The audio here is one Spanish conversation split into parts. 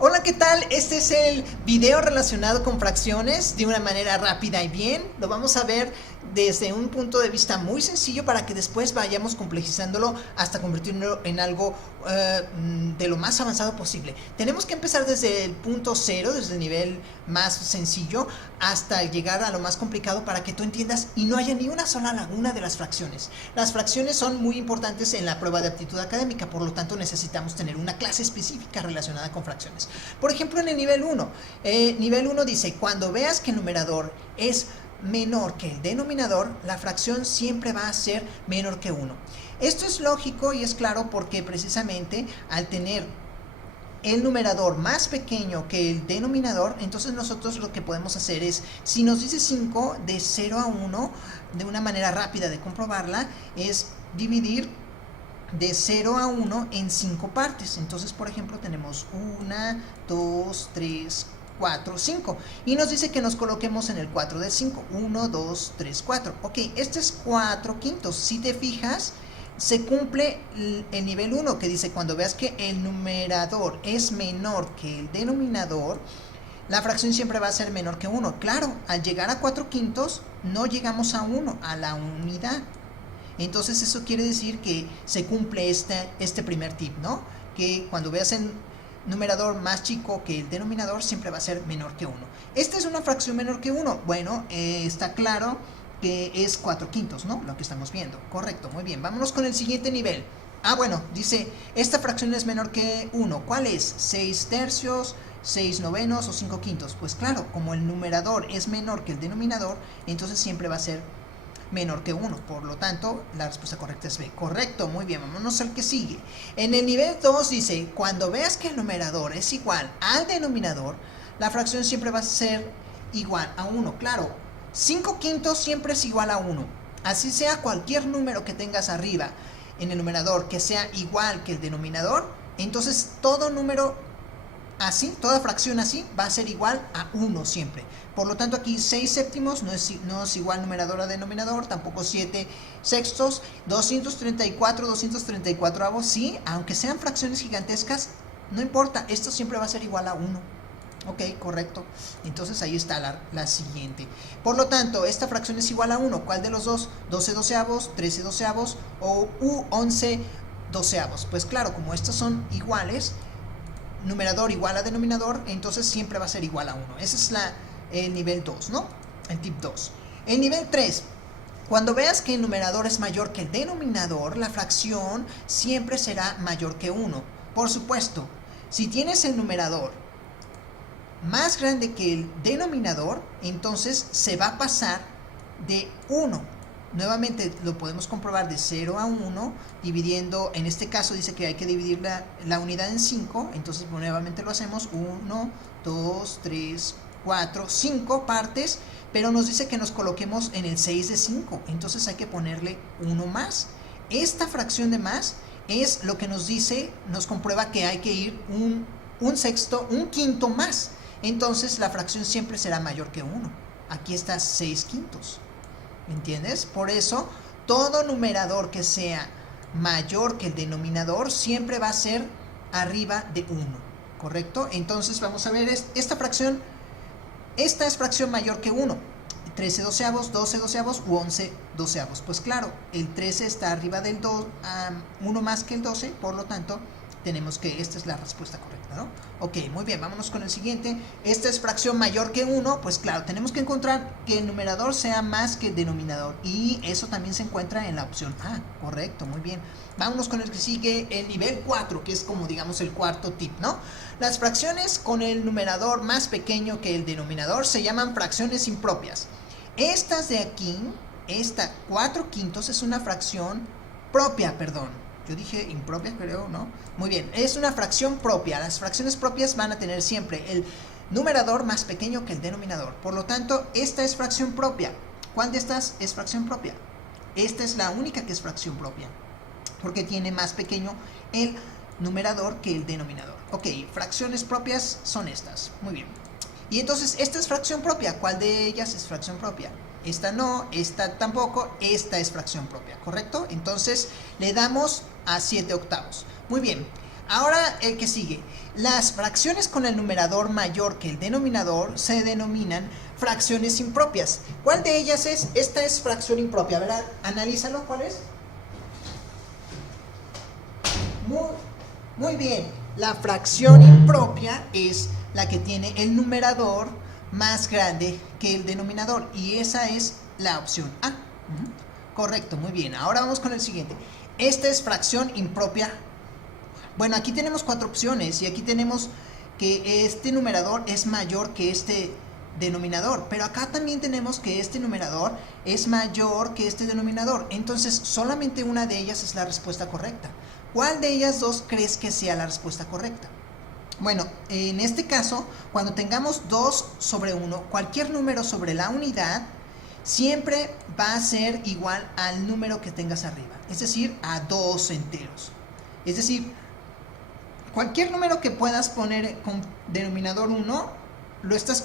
Hola, ¿qué tal? Este es el video relacionado con fracciones de una manera rápida y bien. Lo vamos a ver desde un punto de vista muy sencillo para que después vayamos complejizándolo hasta convertirlo en algo de lo más avanzado posible. Tenemos que empezar desde el punto cero, desde el nivel más sencillo, hasta llegar a lo más complicado para que tú entiendas y no haya ni una sola laguna de las fracciones. Las fracciones son muy importantes en la prueba de aptitud académica, por lo tanto necesitamos tener una clase específica relacionada con fracciones. Por ejemplo, en el nivel 1, nivel 1 dice, cuando veas que el numerador es menor que el denominador, la fracción siempre va a ser menor que 1. Esto es lógico y es claro porque precisamente al tener el numerador más pequeño que el denominador, entonces nosotros lo que podemos hacer es, si nos dice 5, de 0 a 1, de una manera rápida de comprobarla, es dividir de 0 a 1 en 5 partes. Entonces, por ejemplo, tenemos 1, 2, 3, 4, 5. Y nos dice que nos coloquemos en el 4 de 5. 1, 2, 3, 4. Ok, este es 4 quintos. Si te fijas, se cumple el nivel 1 que dice, cuando veas que el numerador es menor que el denominador, la fracción siempre va a ser menor que 1. Claro, al llegar a 4 quintos, no llegamos a 1, a la unidad. Entonces eso quiere decir que se cumple este primer tip, ¿no? Que cuando veas el numerador más chico que el denominador, siempre va a ser menor que 1. Esta es una fracción menor que 1. Bueno, está claro que es 4 quintos, ¿no? Lo que estamos viendo. Correcto, muy bien. Vámonos con el siguiente nivel. Bueno, dice, esta fracción es menor que 1. ¿Cuál es? 6 tercios, 6 novenos o 5 quintos. Pues claro, como el numerador es menor que el denominador, entonces siempre va a ser menor que 1, por lo tanto la respuesta correcta es B. Correcto, muy bien, vámonos al que sigue. En el nivel 2 dice, cuando veas que el numerador es igual al denominador, la fracción siempre va a ser igual a 1. Claro, 5 quintos siempre es igual a 1, así sea cualquier número que tengas arriba en el numerador que sea igual que el denominador, entonces todo número así, toda fracción así va a ser igual a 1 siempre. Por lo tanto, aquí 6 séptimos no es igual numerador a denominador, tampoco 7 sextos, 234 avos, sí, aunque sean fracciones gigantescas, no importa, esto siempre va a ser igual a 1. Ok, correcto. Entonces ahí está la siguiente. Por lo tanto, esta fracción es igual a 1. ¿Cuál de los dos? 12 doceavos, 13 doceavos o 11 doceavos. Pues claro, como estos son iguales, numerador igual a denominador, entonces siempre va a ser igual a 1. Ese es el nivel 2, ¿no? El tip 2. El nivel 3. Cuando veas que el numerador es mayor que el denominador, la fracción siempre será mayor que 1. Por supuesto, si tienes el numerador más grande que el denominador, entonces se va a pasar de 1. Nuevamente lo podemos comprobar de 0 a 1, dividiendo, en este caso dice que hay que dividir la unidad en 5, entonces nuevamente lo hacemos, 1, 2, 3, 4, 5 partes, pero nos dice que nos coloquemos en el 6 de 5, entonces hay que ponerle 1 más. Esta fracción de más es lo que nos dice, nos comprueba que hay que ir un sexto, un quinto más, entonces la fracción siempre será mayor que 1. Aquí está 6 quintos. ¿Me entiendes? Por eso, todo numerador que sea mayor que el denominador siempre va a ser arriba de 1, ¿correcto? Entonces vamos a ver esta fracción. Esta es fracción mayor que 1. 13 doceavos, 12 doceavos u 11 doceavos. Pues claro, el 13 está arriba del 1 más que el 12, por lo tanto, tenemos que esta es la respuesta correcta, ¿no? Ok, muy bien, vámonos con el siguiente. Esta es fracción mayor que 1, pues claro, tenemos que encontrar que el numerador sea más que el denominador. Y eso también se encuentra en la opción A, correcto, muy bien. Vámonos con el que sigue, el nivel 4, que es como digamos el cuarto tip, ¿no? Las fracciones con el numerador más pequeño que el denominador se llaman fracciones impropias. Estas de aquí, esta 4 quintos es una fracción propia, perdón. Yo dije impropia, creo, ¿no? Muy bien, es una fracción propia. Las fracciones propias van a tener siempre el numerador más pequeño que el denominador. Por lo tanto, esta es fracción propia. ¿Cuál de estas es fracción propia? Esta es la única que es fracción propia, porque tiene más pequeño el numerador que el denominador. Ok, fracciones propias son estas. Muy bien. Y entonces, esta es fracción propia. ¿Cuál de ellas es fracción propia? Esta no, esta tampoco, esta es fracción propia, ¿correcto? Entonces, le damos a 7 octavos. Muy bien, Ahora el que sigue. Las fracciones con el numerador mayor que el denominador se denominan fracciones impropias. ¿Cuál de ellas es? Esta es fracción impropia, ¿verdad? Analízalo, ¿cuál es? Muy bien. La fracción impropia es la que tiene el numerador más grande que el denominador. Y esa es la opción A. Correcto, muy bien. Ahora vamos con el siguiente. Esta es fracción impropia. Bueno, aquí tenemos 4 opciones y aquí tenemos que este numerador es mayor que este denominador, pero acá también tenemos que este numerador es mayor que este denominador. Entonces solamente una de ellas es la respuesta correcta. ¿Cuál de ellas dos crees que sea la respuesta correcta? Bueno, en este caso, cuando tengamos 2 sobre 1, cualquier número sobre la unidad siempre va a ser igual al número que tengas arriba, es decir, a 2 enteros. Es decir, cualquier número que puedas poner con denominador 1, estás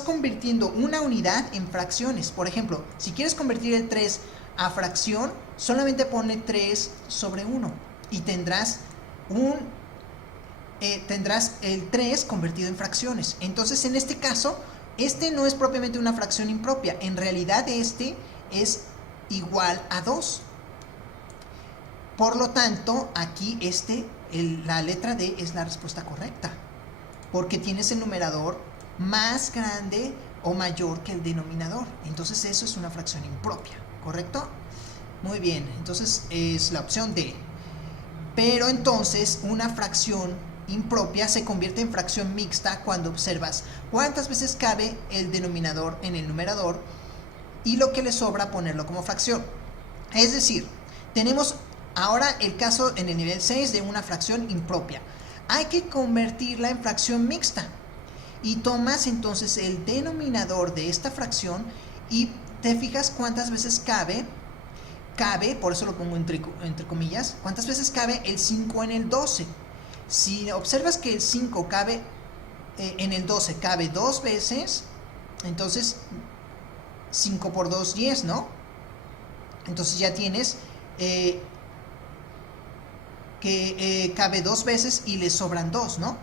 convirtiendo una unidad en fracciones. Por ejemplo, si quieres convertir el 3 a fracción, solamente pone 3 sobre 1 y tendrás el 3 convertido en fracciones. Entonces, en este caso, este no es propiamente una fracción impropia. En realidad, este es igual a 2. Por lo tanto, aquí la letra D es la respuesta correcta, porque tienes el numerador más grande o mayor que el denominador. Entonces eso es una fracción impropia, ¿correcto? Muy bien, entonces es la opción D. Pero entonces una fracción impropia se convierte en fracción mixta cuando observas cuántas veces cabe el denominador en el numerador y lo que le sobra ponerlo como fracción. Es decir, tenemos ahora el caso en el nivel 6 de una fracción impropia. Hay que convertirla en fracción mixta. Y tomas entonces el denominador de esta fracción y te fijas cuántas veces cabe, por eso lo pongo entre comillas, cuántas veces cabe el 5 en el 12. Si observas que el 5 cabe en el 12, cabe 2 veces, entonces 5 por 2, 10, ¿no? Entonces ya tienes que cabe 2 veces y le sobran 2, ¿no?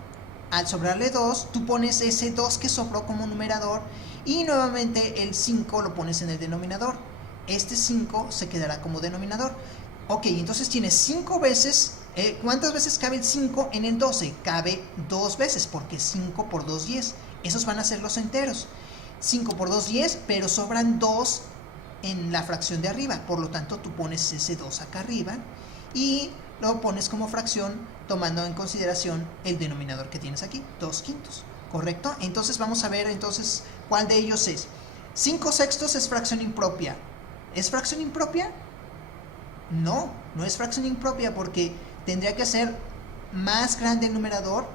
Al sobrarle 2, tú pones ese 2 que sobró como numerador y nuevamente el 5 lo pones en el denominador. Este 5 se quedará como denominador. Ok, entonces tienes 5 veces. ¿Cuántas veces cabe el 5 en el 12? Cabe 2 veces, porque 5 por 2, 10. Esos van a ser los enteros. 5 por 2, 10, pero sobran 2 en la fracción de arriba. Por lo tanto, tú pones ese 2 acá arriba y lo pones como fracción tomando en consideración el denominador que tienes aquí, 2/5, ¿correcto? Entonces vamos a ver entonces cuál de ellos es. 5/6 es fracción impropia. ¿Es fracción impropia? No, no es fracción impropia porque tendría que ser más grande el numerador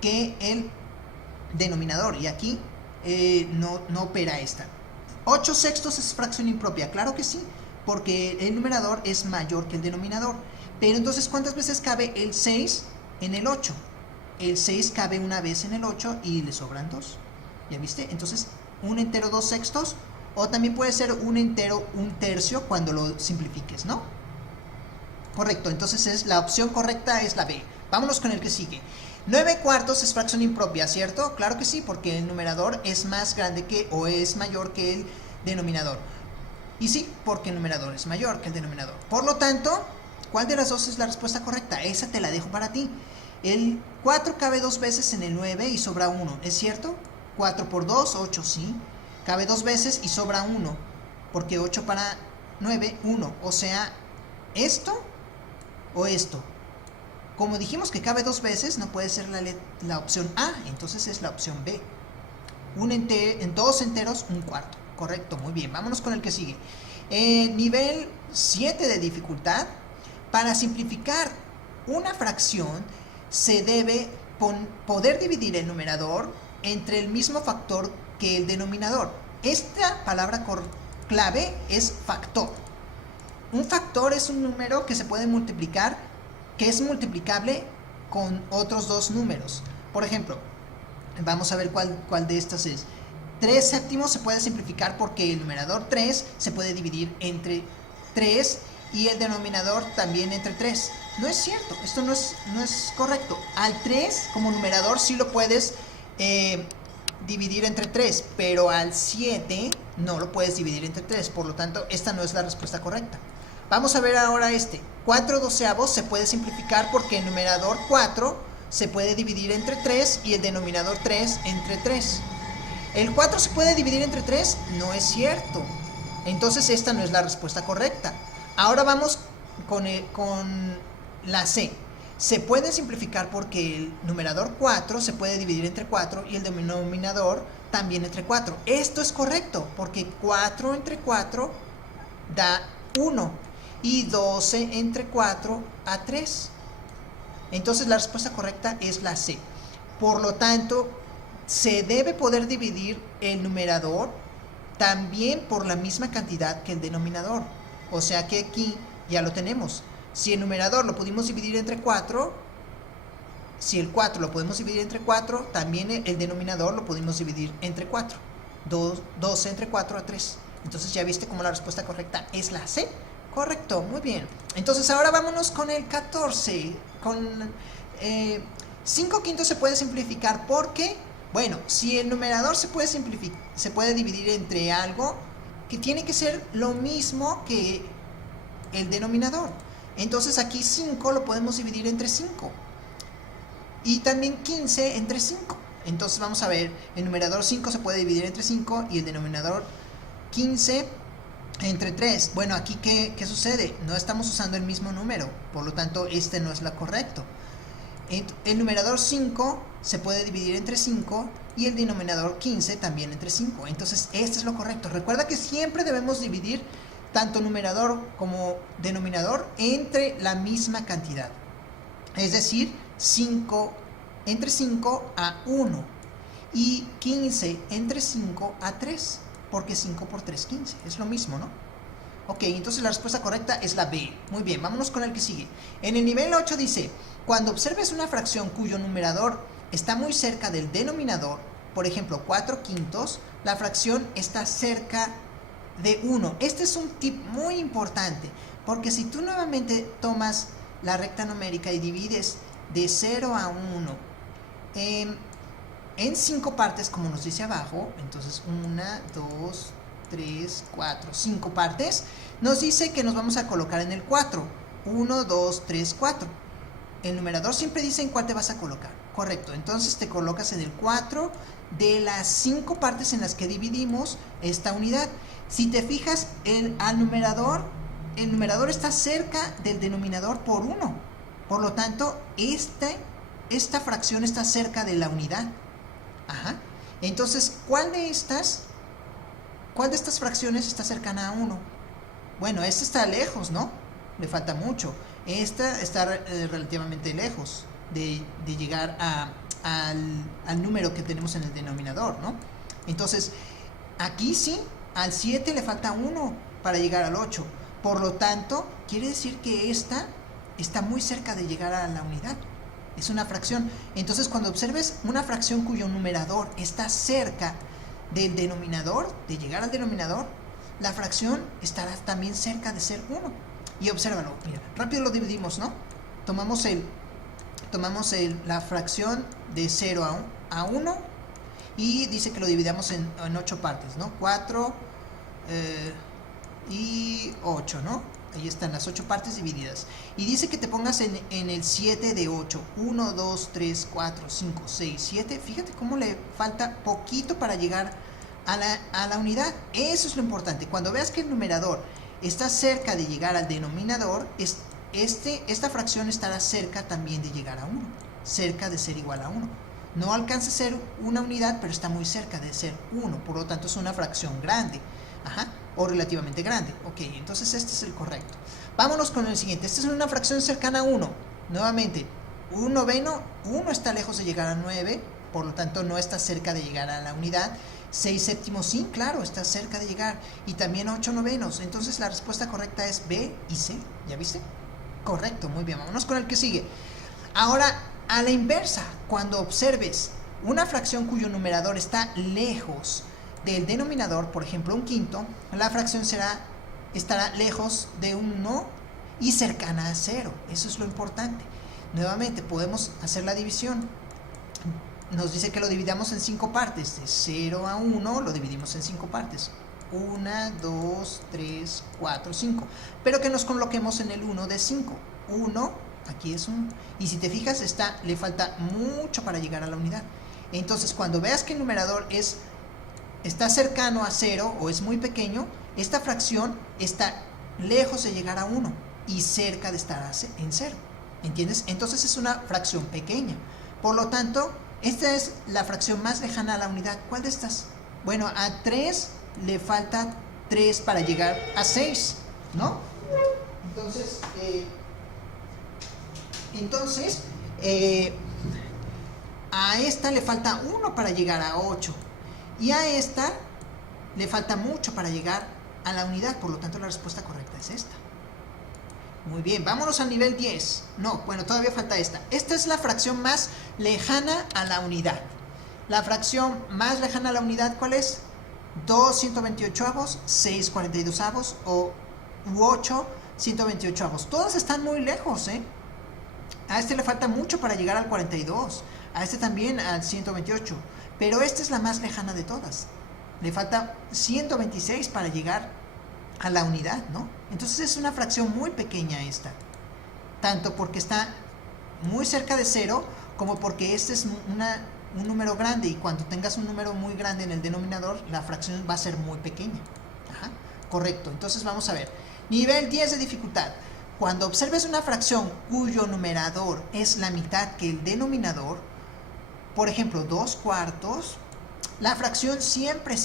que el denominador y aquí no opera esta. 8/6 es fracción impropia, claro que sí, porque el numerador es mayor que el denominador. Pero entonces, ¿cuántas veces cabe el 6 en el 8? El 6 cabe una vez en el 8 y le sobran 2. ¿Ya viste? Entonces, un entero 2/6, o también puede ser un entero 1/3 cuando lo simplifiques, ¿no? Correcto, entonces la opción correcta es la B. Vámonos con el que sigue. 9/4 es fracción impropia, ¿cierto? Claro que sí, porque el numerador es más grande que o es mayor que el denominador. Y sí, porque el numerador es mayor que el denominador. Por lo tanto, ¿cuál de las dos es la respuesta correcta? Esa te la dejo para ti. El 4 cabe 2 veces en el 9 y sobra 1, ¿es cierto? 4 por 2, 8, sí. Cabe 2 veces y sobra 1, porque 8 para 9, 1. O sea, ¿esto o esto? Como dijimos que cabe 2 veces, no puede ser la opción A, entonces es la opción B. En 2 enteros, 1/4. Correcto, muy bien. Vámonos con el que sigue. Nivel 7 de dificultad. Para simplificar una fracción, se debe poder dividir el numerador entre el mismo factor que el denominador. Esta palabra clave es factor. Un factor es un número que se puede multiplicar, que es multiplicable con otros dos números. Por ejemplo, vamos a ver cuál de estas es. 3/7 se puede simplificar porque el numerador 3 se puede dividir entre 3 y el denominador también entre 3. No es cierto, esto no es correcto. Al 3 como numerador sí lo puedes dividir entre 3, pero al 7 no lo puedes dividir entre 3, por lo tanto esta no es la respuesta correcta. Vamos a ver ahora este. 4 doceavos se puede simplificar porque el numerador 4 se puede dividir entre 3 y el denominador 3 entre 3. ¿El 4 se puede dividir entre 3? No es cierto. Entonces esta no es la respuesta correcta. Ahora vamos con la C. Se puede simplificar porque el numerador 4 se puede dividir entre 4 y el denominador también entre 4. Esto es correcto porque 4 entre 4 da 1 y 12 entre 4 a 3. Entonces la respuesta correcta es la C. Por lo tanto, se debe poder dividir el numerador también por la misma cantidad que el denominador. O sea que aquí ya lo tenemos. Si el numerador lo pudimos dividir entre 4, si el 4 lo podemos dividir entre 4, también el denominador lo pudimos dividir entre 4. 12 entre 4 a 3. Entonces ya viste cómo la respuesta correcta es la C. Correcto, muy bien. Entonces ahora vámonos con el 14. Con 5 quintos se puede simplificar porque, bueno, si el numerador se puede dividir entre algo que tiene que ser lo mismo que el denominador. Entonces aquí 5 lo podemos dividir entre 5. Y también 15 entre 5. Entonces vamos a ver, el numerador 5 se puede dividir entre 5 y el denominador 15 entre 3. Bueno, aquí ¿qué sucede? No estamos usando el mismo número, por lo tanto este no es lo correcto. El numerador 5 se puede dividir entre 5 y el denominador 15 también entre 5. Entonces este es lo correcto. Recuerda que siempre debemos dividir tanto numerador como denominador entre la misma cantidad. Es decir, 5 entre 5 a 1 y 15 entre 5 a 3. Porque 5 por 3, 15. Es lo mismo, ¿no? Ok, entonces la respuesta correcta es la B. Muy bien, vámonos con el que sigue. En el nivel 8 dice, cuando observes una fracción cuyo numerador está muy cerca del denominador, por ejemplo, 4 quintos, la fracción está cerca de 1. Este es un tip muy importante, porque si tú nuevamente tomas la recta numérica y divides de 0 a 1 en 5 partes, como nos dice abajo, entonces 1, 2, 3, 4, 5 partes, nos dice que nos vamos a colocar en el 4. 1, 2, 3, 4. El numerador siempre dice en cuál te vas a colocar. Correcto, entonces te colocas en el 4 de las 5 partes en las que dividimos esta unidad. Si te fijas, el numerador está cerca del denominador por 1. Por lo tanto, esta fracción está cerca de la unidad. Ajá. Entonces, ¿cuál de estas fracciones está cercana a 1? Bueno, esta está lejos, ¿no? Le falta mucho. Esta está relativamente lejos de llegar al número que tenemos en el denominador, ¿no? Entonces, aquí sí, al 7 le falta 1 para llegar al 8. Por lo tanto, quiere decir que esta está muy cerca de llegar a la unidad. Es una fracción. Entonces, cuando observes una fracción cuyo numerador está cerca del denominador, de llegar al denominador, la fracción estará también cerca de ser 1. Y obsérvalo, mira, rápido lo dividimos, ¿no? Tomamos la fracción de 0 a 1 y dice que lo dividamos en 8 partes, ¿no? 4 y 8, ¿no? Ahí están las 8 partes divididas. Y dice que te pongas en el 7 de 8. 1, 2, 3, 4, 5, 6, 7. Fíjate cómo le falta poquito para llegar a la unidad. Eso es lo importante. Cuando veas que el numerador está cerca de llegar al denominador, esta fracción estará cerca también de llegar a 1. Cerca de ser igual a 1. No alcanza a ser una unidad, pero está muy cerca de ser 1. Por lo tanto, es una fracción grande. Ajá. O relativamente grande. Ok, entonces este es el correcto. Vámonos con el siguiente. Esta es una fracción cercana a 1. Nuevamente, 1 noveno, 1 está lejos de llegar a 9, por lo tanto no está cerca de llegar a la unidad. 6 séptimos, sí, claro, está cerca de llegar. Y también 8 novenos. Entonces la respuesta correcta es B y C. ¿Ya viste? Correcto, muy bien. Vámonos con el que sigue. Ahora, a la inversa, cuando observes una fracción cuyo numerador está lejos del denominador, por ejemplo un quinto, la fracción estará lejos de 1 y cercana a 0. Eso es lo importante. Nuevamente podemos hacer la división. Nos dice que lo dividamos en 5 partes. De 0 a 1 lo dividimos en 5 partes. 1, 2, 3, 4, 5. Pero que nos coloquemos en el 1 de 5. 1, aquí es 1. Y si te fijas, le falta mucho para llegar a la unidad. Entonces, cuando veas que el numerador está cercano a 0 o es muy pequeño, esta fracción está lejos de llegar a 1 y cerca de estar en 0. ¿Entiendes? Entonces es una fracción pequeña. Por lo tanto, esta es la fracción más lejana a la unidad. ¿Cuál de estas? Bueno, a 3 le falta 3 para llegar a 6, ¿no? Entonces, a esta le falta 1 para llegar a 8. Y a esta le falta mucho para llegar a la unidad. Por lo tanto, la respuesta correcta es esta. Muy bien, vámonos al nivel 10. No, bueno, todavía falta esta. Esta es la fracción más lejana a la unidad. La fracción más lejana a la unidad, ¿cuál es? 2 128avos, 6 42avos u 8 128avos. Todas están muy lejos, ¿eh? A este le falta mucho para llegar al 42. A este también al 128. Pero esta es la más lejana de todas. Le falta 126 para llegar a la unidad, ¿no? Entonces es una fracción muy pequeña esta. Tanto porque está muy cerca de 0, como porque este es un número grande. Y cuando tengas un número muy grande en el denominador, la fracción va a ser muy pequeña. Ajá, correcto. Entonces vamos a ver. Nivel 10 de dificultad. Cuando observes una fracción cuyo numerador es la mitad que el denominador, por ejemplo, 2 cuartos, la fracción siempre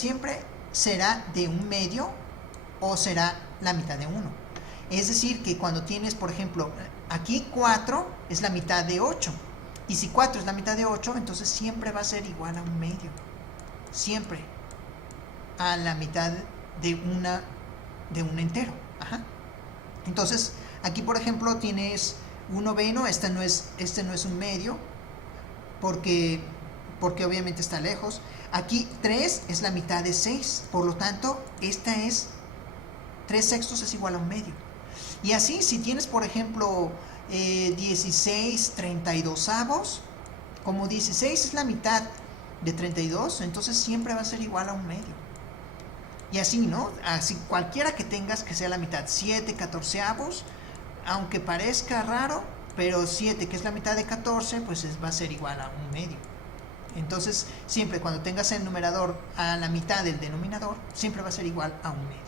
será de 1/2 o será la mitad de 1. Es decir, que cuando tienes, por ejemplo, aquí 4 es la mitad de 8. Y si 4 es la mitad de 8, entonces siempre va a ser igual a 1/2. Siempre a la mitad de un entero. Ajá. Entonces, aquí, por ejemplo, tienes 1/9. Este no es 1/2, porque obviamente está lejos. Aquí 3 es la mitad de 6. Por lo tanto, esta es 3/6 es igual a 1/2. Y así, si tienes, por ejemplo, 16 32avos, como 16 es la mitad de 32, entonces siempre va a ser igual a 1/2. Y así, ¿no? Así, cualquiera que tengas que sea la mitad. 7 14avos, aunque parezca raro, pero 7, que es la mitad de 14, pues va a ser igual a 1/2. Entonces, siempre cuando tengas el numerador a la mitad del denominador, siempre va a ser igual a 1/2.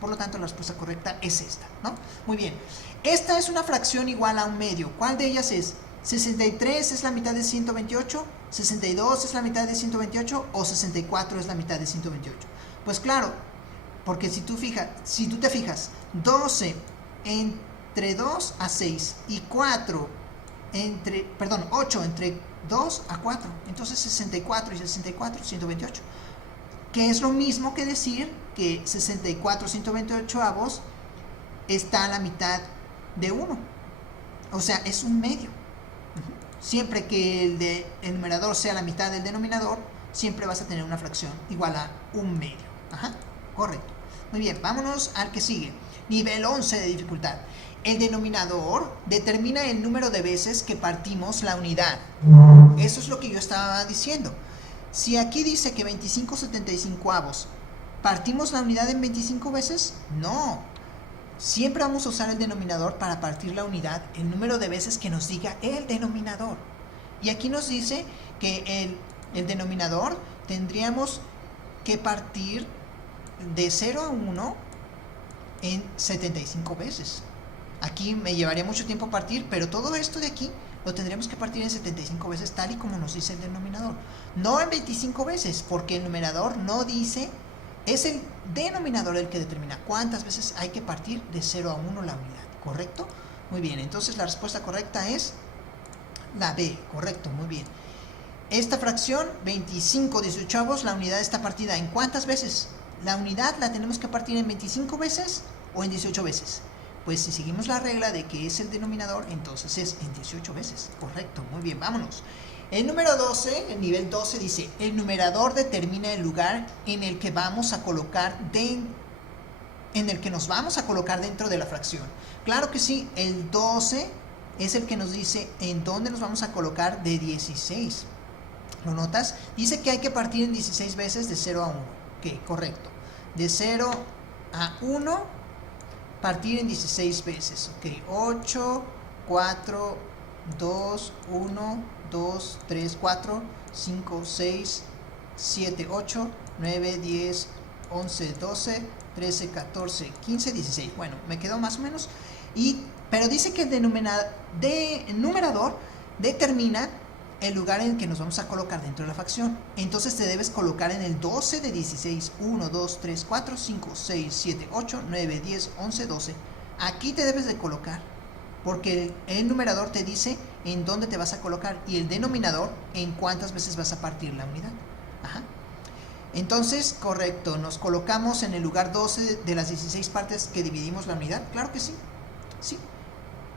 Por lo tanto, la respuesta correcta es esta, ¿no? Muy bien. Esta es una fracción igual a 1/2. ¿Cuál de ellas es? 63 es la mitad de 128, 62 es la mitad de 128 o 64 es la mitad de 128. Pues claro, porque si tú te fijas, 12 entre 2 a 6 y 8 entre 2 a 4. Entonces 64 y 64, 128. Que es lo mismo que decir que 64 128avos está a la mitad de 1. O sea, es 1/2. Siempre que el numerador sea la mitad del denominador, siempre vas a tener una fracción igual a 1/2. Ajá, correcto. Muy bien, vámonos al que sigue. Nivel 11 de dificultad. El denominador determina el número de veces que partimos la unidad. Eso es lo que yo estaba diciendo. Si aquí dice que 25 75avos, ¿partimos la unidad en 25 veces? No. Siempre vamos a usar el denominador para partir la unidad, el número de veces que nos diga el denominador. Y aquí nos dice que el denominador tendríamos que partir de 0 a 1 en 75 veces. Aquí me llevaría mucho tiempo partir, pero todo esto de aquí lo tendremos que partir en 75 veces, tal y como nos dice el denominador. No en 25 veces, porque el numerador no dice, es el denominador el que determina cuántas veces hay que partir de 0 a 1 la unidad, ¿correcto? Muy bien, entonces la respuesta correcta es la B, correcto, muy bien. Esta fracción, 25 18avos, la unidad está partida ¿en cuántas veces? La unidad la tenemos que partir en 25 veces o en 18 veces. Pues si seguimos la regla de que es el denominador, entonces es en 18 veces. Correcto, muy bien, vámonos. El número 12, el nivel 12 dice, el numerador determina el lugar en el que vamos a colocar en en el que nos vamos a colocar dentro de la fracción. Claro que sí, el 12 es el que nos dice en dónde nos vamos a colocar de 16. ¿Lo notas? Dice que hay que partir en 16 veces de 0 a 1. Ok, correcto. De 0 a 1, partir en 16 veces. Ok, 8, 4, 2, 1, 2, 3, 4, 5, 6, 7, 8, 9, 10, 11, 12, 13, 14, 15, 16. Bueno, me quedó más o menos. Pero dice que el numerador determina el lugar en que nos vamos a colocar dentro de la fracción. Entonces te debes colocar en el 12 de 16. 1, 2, 3, 4, 5, 6, 7, 8, 9, 10, 11, 12. Aquí te debes de colocar, porque el numerador te dice en dónde te vas a colocar y el denominador en cuántas veces vas a partir la unidad. Ajá. Entonces, correcto, nos colocamos en el lugar 12 de las 16 partes que dividimos la unidad. Claro que sí. Sí.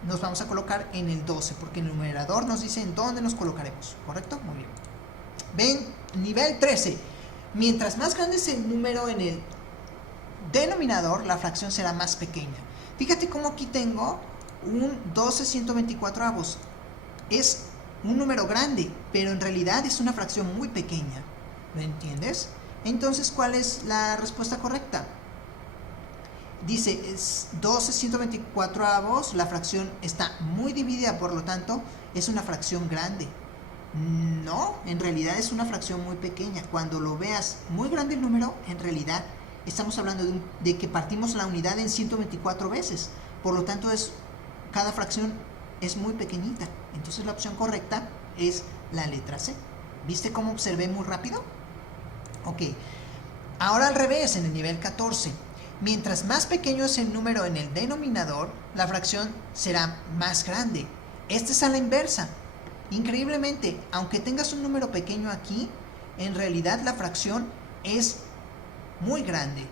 Nos vamos a colocar en el 12, porque el numerador nos dice en dónde nos colocaremos, ¿correcto? Muy bien. Ven, nivel 13. Mientras más grande es el número en el denominador, la fracción será más pequeña. Fíjate cómo aquí tengo un 12/124. Es un número grande, pero en realidad es una fracción muy pequeña. ¿Lo entiendes? Entonces, ¿cuál es la respuesta correcta? Dice, es 12/124, la fracción está muy dividida, por lo tanto, es una fracción grande. No, en realidad es una fracción muy pequeña. Cuando lo veas muy grande el número, en realidad estamos hablando de que partimos la unidad en 124 veces. Por lo tanto, cada fracción es muy pequeñita. Entonces la opción correcta es la letra C. ¿Viste cómo observé muy rápido? Ok. Ahora al revés, en el nivel 14. Mientras más pequeño es el número en el denominador, la fracción será más grande. Esta es a la inversa. Increíblemente, aunque tengas un número pequeño aquí, en realidad la fracción es muy grande.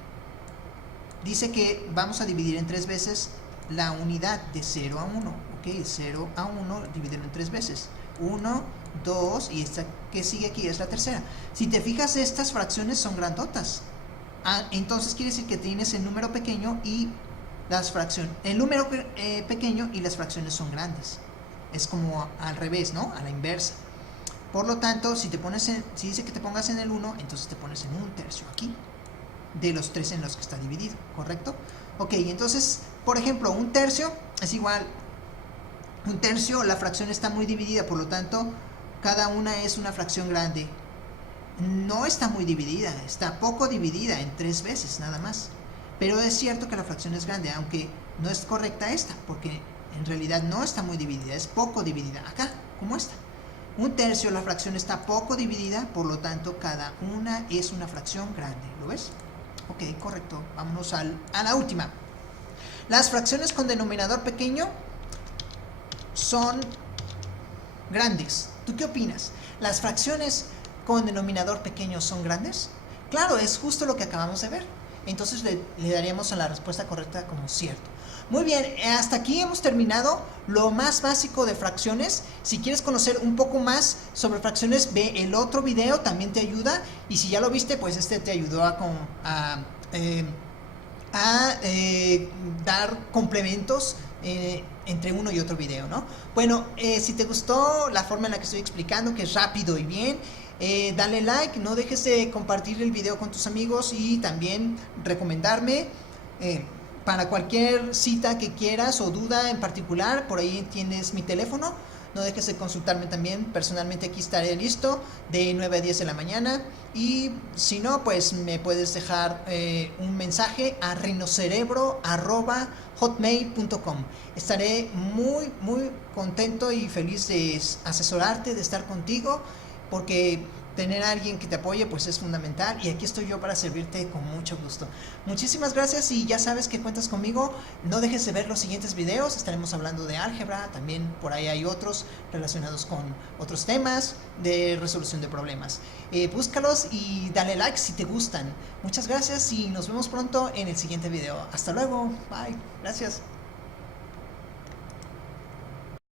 Dice que vamos a dividir en 3 veces la unidad de 0 a 1. Ok, 0 a 1, dividirlo en 3 veces. 1, 2, y esta que sigue aquí es la tercera. Si te fijas, estas fracciones son grandotas. Entonces quiere decir que tienes el número pequeño y las fracciones, el número pequeño y las fracciones son grandes. Es como al revés, ¿no? A la inversa. Por lo tanto, si dice que te pongas en el 1, entonces te pones en 1/3 aquí, de los 3 en los que está dividido, ¿correcto? Ok, entonces, por ejemplo, 1/3 es igual, 1/3, la fracción está muy dividida, por lo tanto, cada una es una fracción grande. No está muy dividida, está poco dividida en 3 veces nada más. Pero es cierto que la fracción es grande, aunque no es correcta esta, porque en realidad no está muy dividida, es poco dividida. Acá, como esta. 1/3, la fracción está poco dividida, por lo tanto cada una es una fracción grande. ¿Lo ves? Ok, correcto. Vámonos a la última. Las fracciones con denominador pequeño son grandes. ¿Tú qué opinas? ¿Las fracciones con denominador pequeño son grandes? Claro, es justo lo que acabamos de ver. Entonces le daríamos a la respuesta correcta como cierto. Muy bien, hasta aquí hemos terminado lo más básico de fracciones. Si quieres conocer un poco más sobre fracciones, ve el otro video, también te ayuda. Y si ya lo viste, pues este te ayudó a dar complementos entre uno y otro video, ¿no? Bueno, si te gustó la forma en la que estoy explicando, que es rápido y bien, dale like, no dejes de compartir el video con tus amigos y también recomendarme para cualquier cita que quieras o duda en particular. Por ahí tienes mi teléfono, no dejes de consultarme también. Personalmente aquí estaré listo de 9 a 10 de la mañana, y si no, pues me puedes dejar un mensaje a rinocerebro@hotmail.com. Estaré muy contento y feliz de asesorarte, de estar contigo, porque tener a alguien que te apoye pues es fundamental, y aquí estoy yo para servirte con mucho gusto. Muchísimas gracias, y ya sabes que cuentas conmigo. No dejes de ver los siguientes videos, estaremos hablando de álgebra, también por ahí hay otros relacionados con otros temas de resolución de problemas. Búscalos y dale like si te gustan. Muchas gracias y nos vemos pronto en el siguiente video. Hasta luego, bye, gracias.